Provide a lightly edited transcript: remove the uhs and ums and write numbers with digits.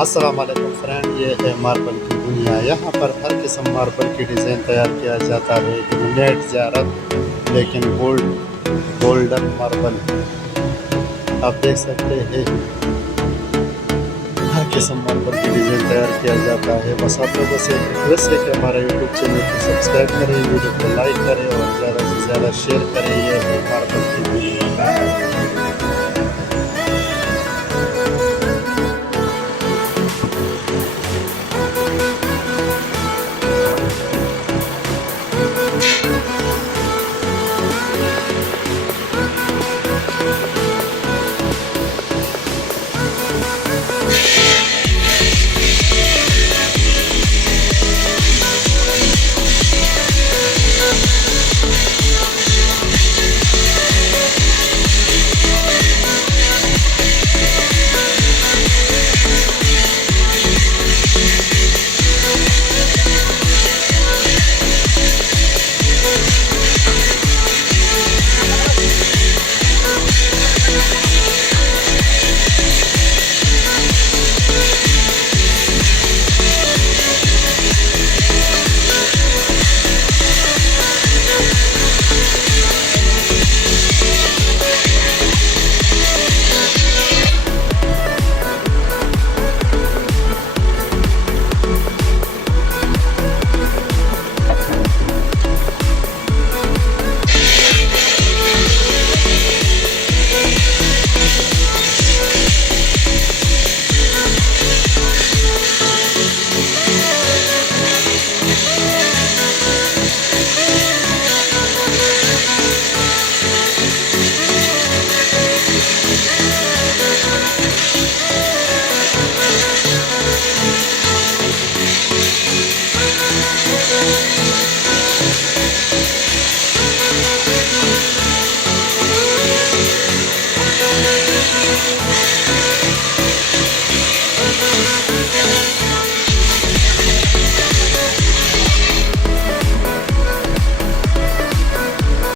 अस्सलाम वालेकुम फ्रेंड, ये है मार्बल की दुनिया। यहाँ पर हर किस्म मार्बल की डिज़ाइन तैयार किया जाता है। ग्रेनाइट, ज़्यारत, लेकिन गोल्डन मार्बल आप देख सकते हैं। हर किस्म मार्बल की डिज़ाइन तैयार किया जाता है। बस आप लोगों से रिक्वेस्ट है कि हमारा यूट्यूब चैनल को सब्सक्राइब करें, वीडियो को लाइक करें और ज़्यादा से ज़्यादा शेयर करें। ये है मार्बल की दुनिया।